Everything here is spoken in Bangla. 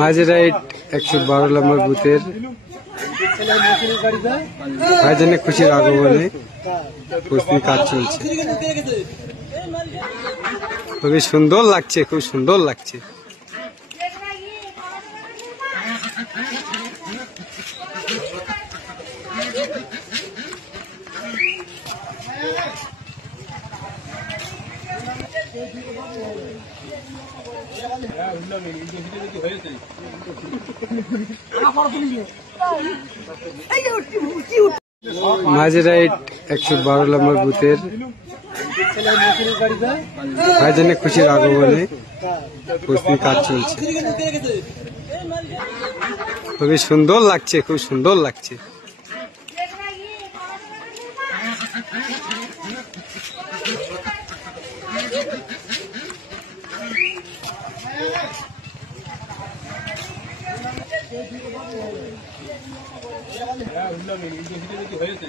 মাঝরাইট 112 নম্বর বুথের ভাইজানের খুশির আগমনে প্রস্তুতি কাজ চলছে। খুবই সুন্দর লাগছে, খুব সুন্দর লাগছে। মাঝরাইট 112 নম্বর বুথের ভাইজানের খুশির আগমনে প্রস্তুতি কাজ চলছে। খুবই সুন্দর লাগছে, খুব সুন্দর লাগছে। হয়েছে